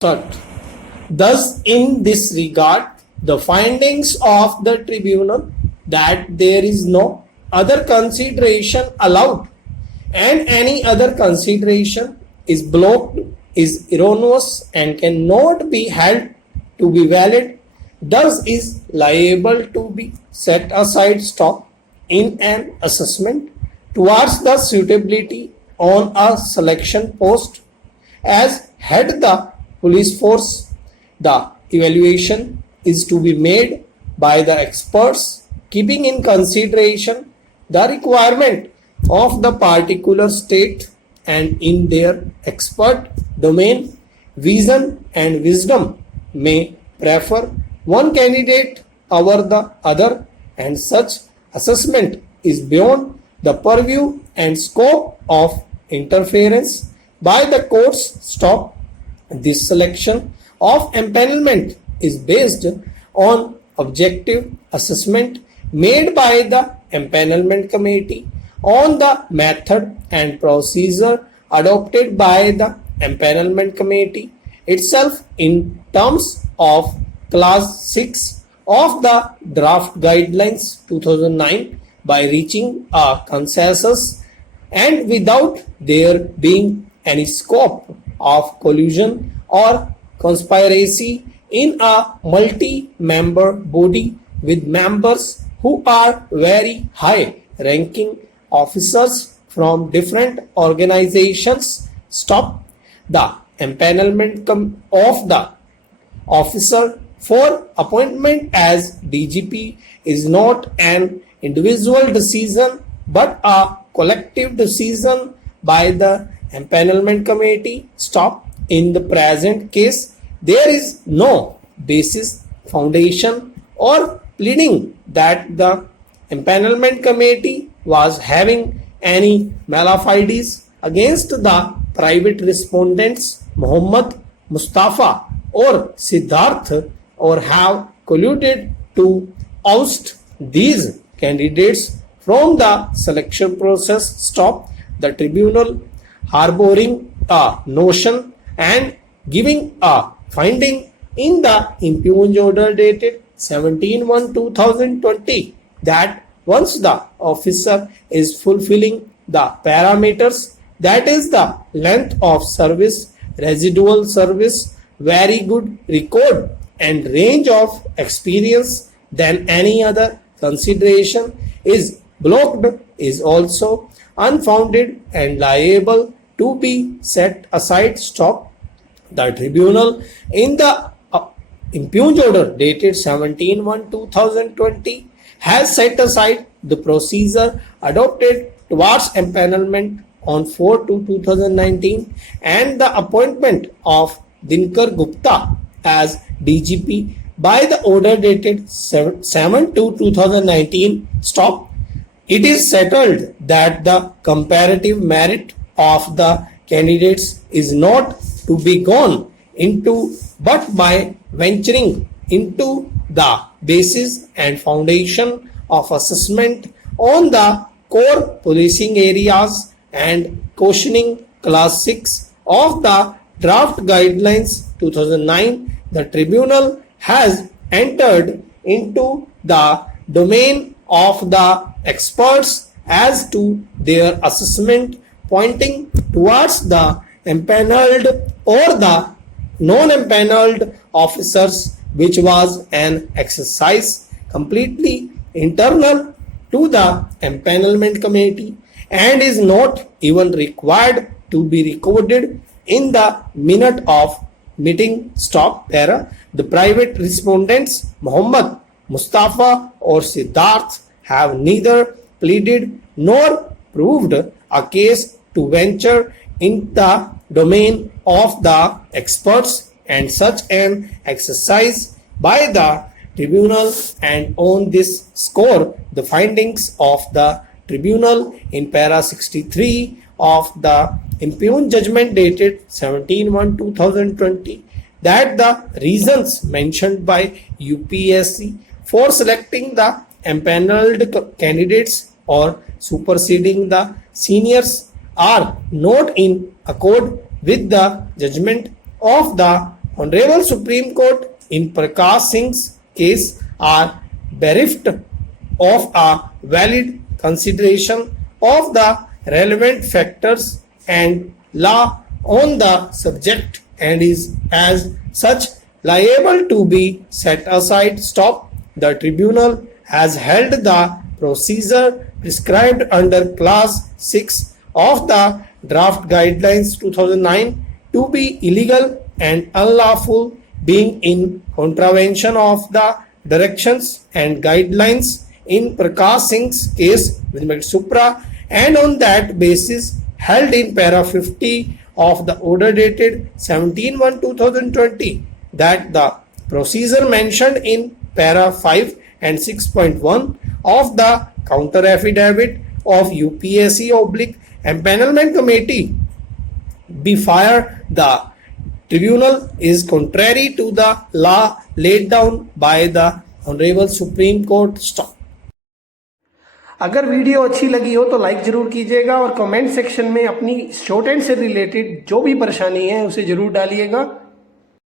But thus, in this regard, the findings of the tribunal that there is no other consideration allowed and any other consideration is blocked is erroneous and cannot be held to be valid, thus is liable to be set aside stop in an assessment towards the suitability on a selection post as head the police force. The evaluation is to be made by the experts keeping in consideration the requirement of the particular state and in their expert domain, vision and wisdom may prefer one candidate over the other, and such assessment is beyond the purview and scope of interference by the courts. Stop. This selection of empanelment is based on objective assessment made by the empanelment committee on the method and procedure adopted by the empanelment committee itself in terms of class 6 of the draft guidelines 2009 by reaching a consensus and without there being any scope of collusion or conspiracy in a multi-member body with members who are very high-ranking officers from different organizations. Stop. The empanelment of the officer for appointment as DGP is not an individual decision but a collective decision by the empanelment committee. Stop. In the present case, there is no basis, foundation or pleading that the empanelment committee was having any malafides against the private respondents Muhammad, Mustafa or Siddharth or have colluded to oust these candidates from the selection process. Stop. The tribunal harboring a notion and giving a finding in the impugned order dated 17/1/2020 that once the officer is fulfilling the parameters, that is the length of service, residual service, very good record and range of experience, then any other consideration is blocked, is also unfounded and liable to be set aside. Stop. The tribunal in the impugned order dated 17/1/2020 has set aside the procedure adopted towards empanelment on 4/2/2019 and the appointment of Dinkar Gupta as DGP by the order dated 7/2/2019. Stop. It is settled that the comparative merit of the candidates is not to be gone into but by venturing into the basis and foundation of assessment on the core policing areas and questioning class 6 of the draft guidelines 2009, the tribunal has entered into the domain of the experts as to their assessment pointing towards the empaneled or the non-empaneled officers, which was an exercise completely internal to the empanelment committee and is not even required to be recorded in the minute of meeting. Stop. Para. The private respondents Muhammad, Mustafa or Siddharth have neither pleaded nor proved a case to venture in the domain of the experts, and such an exercise by the tribunal, and on this score the findings of the tribunal in para 63 of the impugned judgment dated 17/1/2020 that the reasons mentioned by UPSC for selecting the empaneled candidates or superseding the seniors are not in accord with the judgment of the Honorable Supreme Court in Prakash Singh's case are bereft of a valid consideration of the relevant factors and law on the subject and is as such liable to be set aside. Stop. The tribunal has held the procedure prescribed under clause 6 of the draft guidelines 2009 to be illegal and unlawful, being in contravention of the directions and guidelines in Prakash Singh's case with Supra, and on that basis held in para 50 of the order dated 17/1/2020 that the procedure mentioned in para 5 and 6.1 of the counter affidavit of UPSC empanelment committee before the tribunal is contrary to the law laid down by the Honorable Supreme Court. Stop. अगर video अच्छी लगी हो तो like ज़रूर कीजिएगा और comment section में अपनी शॉर्ट हैंड से रिलेटेड जो भी परेशानी है उसे ज़रूर डालिएगा।